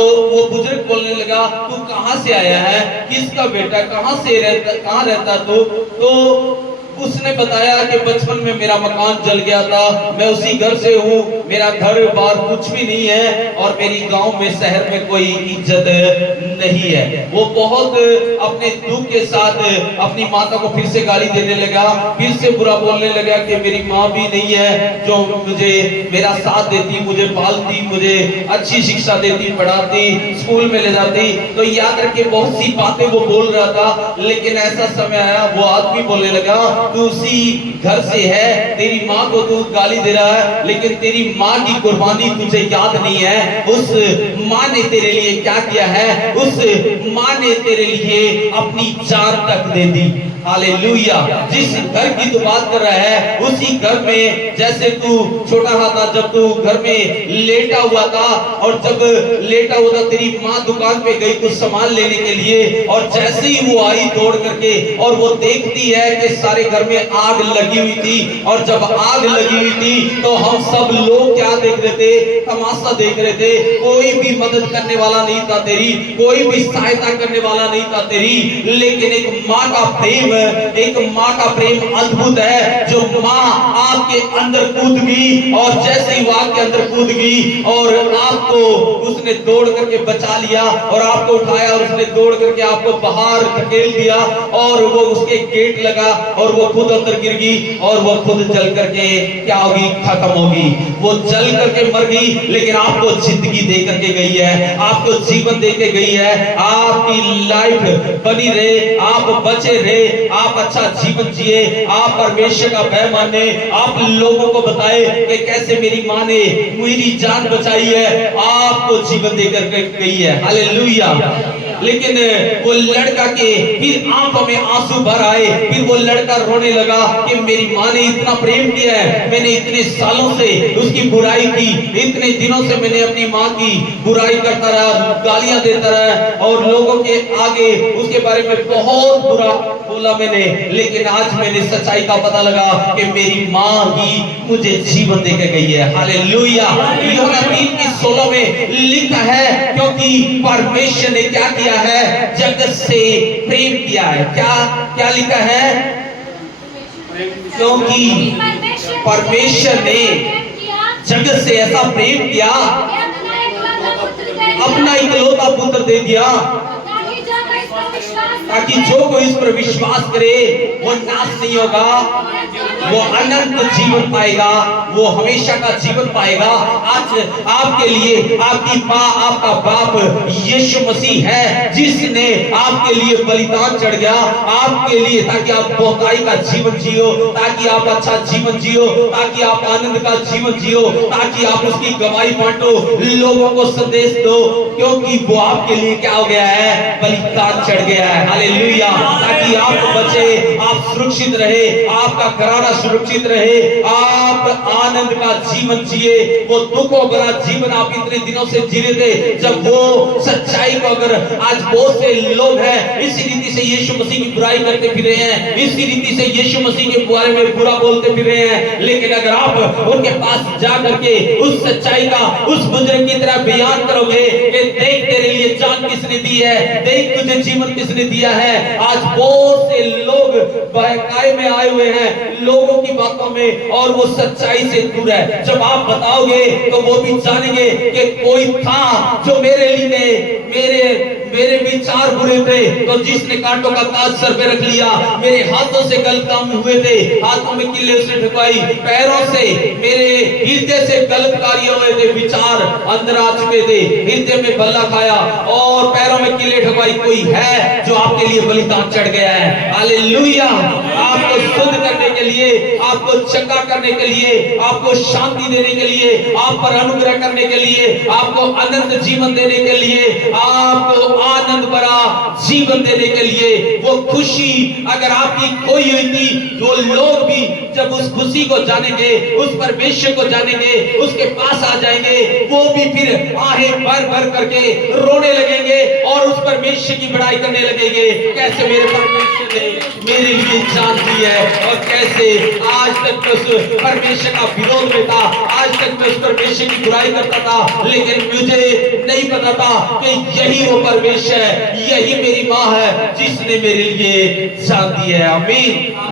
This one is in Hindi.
तो वो बुजुर्ग बोलने लगा, तू कहाँ से आया है, किसका बेटा, कहाँ रहता तू? तो उसने बताया कि बचपन में मेरा मकान जल गया था, मैं उसी घर से हूँ, मेरा घर बार कुछ भी नहीं है और मेरी गांव में शहर में कोई इज्जत नहीं है। वो बहुत अपने दुख के साथ अपनी माता को फिर से गाली देने लगा, फिर से बुरा बोलने लगा कि मेरी माँ भी नहीं है जो मुझे मेरा साथ देती, मुझे पालती, मुझे अच्छी शिक्षा देती, पढ़ाती, स्कूल में ले जाती। तो याद रखिए बहुत सी बातें वो बोल रहा था, लेकिन ऐसा समय आया वो आदमी बोलने लगा, तू उसी घर से है, तेरी माँ को तू गाली दे रहा है, लेकिन तेरी माँ की कुर्बानी तुझे याद नहीं है। उस माँ ने तेरे लिए क्या किया है, उस माँ ने तेरे लिए अपनी जान तक दे दी। हालेलुया। जिस घर की तू बात कर रहा है, उसी घर में जैसे तू छोटा था, जब तू घर में लेटा हुआ था, और जब लेटा हुआ था तेरी माँ दुकान पे गई कुछ सामान लेने के लिए, और जैसे ही वो आई दौड़ करके और वो देखती है कि सारे घर में आग लगी हुई थी, और जब आग लगी हुई थी तो हम सब लोग क्या देख रहे थे, तमाशा देख रहे थे। कोई भी मदद करने वाला नहीं था तेरी, कोई भी सहायता करने वाला नहीं था तेरी, लेकिन एक माँ का प्रेम, एक माँ का प्रेम अद्भुत है। जो माँ आपके अंदर कूद गई, और जैसे ही वो आपके अंदर कूद गई और आपको उसने दौड़ करके बचा लिया और आपको उठाया, और उसने दौड़ करके आपको बाहर धकेल दिया, और वो उसके गेट लगा और वो खुद अंदर गिर गई, और वो खुद जल करके क्या होगी, खत्म होगी। वो जल करके मर गई, लेकिन आपको जिंदगी दे करके गई है, आपको जीवन दे के गई है। आपकी लाइफ बनी रहे, आप बचे रहे, आप अच्छा जीवन जिए, आप परमेश्वर का भय माने, आप लोगों को बताए कि कैसे मेरी माँ ने मेरी जान बचाई है, आपको जीवन देकर गई है। हालेलुया। लेकिन वो लड़का के फिर आंखों में आंसू भर आए, फिर वो लड़का रोने लगा कि मेरी माँ ने इतना प्रेम किया है, मैंने इतने सालों से उसकी बुराई की, इतने दिनों से मैंने अपनी माँ की बुराई करता रहा, गालियां देता रहा, और लोगों के आगे उसके बारे में बहुत बुरा बोला मैंने, लेकिन आज मैंने सच्चाई का पता लगा कि मेरी माँ ही मुझे जीवन देकर गई है। हालेलुया। यूहन्ना 3:16 में लिखा है, क्योंकि परमेश्वर ने क्या किया है, जगत से प्रेम किया है। क्या क्या लिखा है, क्योंकि परमेश्वर ने जगत से ऐसा प्रेम किया, अपना इकलौता पुत्र दे दिया, ताकि जो कोई इस पर विश्वास करे वो नाश नहीं होगा, वो अनंत जीवन पाएगा, वो हमेशा का जीवन पाएगा। आज आपके लिए आपकी माँ, आपका बाप यीशु मसीह है, जिसने आपके लिए बलिदान चढ़ गया आपके लिए, ताकि आप बहुताई का जीवन जियो, ताकि आप अच्छा जीवन जियो, ताकि आप आनंद का जीवन जियो, ताकि आप उसकी गवाही बांटो, लोगों को संदेश दो, क्योंकि वो आपके लिए क्या हो गया है, बलिदान चढ़ गया है। हालेलुया। ताकि आप बचे, आप सुरक्षित रहे, आपका घराना सुरक्षित रहे, आप आनंद का जीवन जिए। वो दुखों भरा जीवन आप इतने दिनों से जी रहे थे, जब वो सच्चाई को अगर आज बहुत से लोग हैं इसी रीति से यीशु मसीह की बुराई करते फिर रहे हैं, इसी रीति से यीशु मसीह के बारे में बुरा बोलते फिर रहे हैं, लेकिन अगर आप उनके पास जा करके उस सच्चाई का उस बुजुर्ग की तरह बयान करोगे कि देख तेरे लिए जान किसने दी है, देख तुझे जीवन किसने दिया है। आज बहुत से लोग बहकाए में आए हुए हैं लोगों की बातों में, और वो सच्चाई से दूर है। जब आप बताओगे तो वो भी जानेंगे कि कोई था जो मेरे लिए मेरे विचार बुरे थे, तो जिसने कांटों का ताज सर पे रख लिया, मेरे हाथों से गलत काम हुए थे, हाथों में किले उसने ठुकाई, पैरों से मेरे हृदय से गलत कार्य हुए थे, विचार अंदर आ चुके थे, हृदय में बल्ला खाया और पैरों में किले ठुकाई। कोई है जो आपके लिए बलिदान चढ़ गया है। हालेलुया। आपको शुद्ध करने के लिए, आपको चंगा करने के लिए, आपको शांति देने के लिए, आप पर अनुग्रह करने के लिए, आपको अनंत जीवन देने के लिए, आपको आनंद भरा जीवन देने के लिए, वो खुशी अगर आपकी खोई हुई थी, वो लोग भी जब उस खुशी को जानेंगे, उस परमेश्वर को जानेंगे, उसके पास आ जाएंगे, वो भी फिर आहें भर भर करके रोने लगेंगे और उस परमेश्वर की बड़ाई करने लगेंगे। कैसे मेरे परमेश्वर ने मेरे लिए जान दी है, और कैसे से आज तक मैं उस परमेश्वर का विरोध में था, आज तक मैं उस परमेश्वर की बुराई करता था, लेकिन मुझे नहीं पता था कि यही वो परमेश्वर है, यही मेरी माँ है जिसने मेरे लिए जान दी है। आमीन।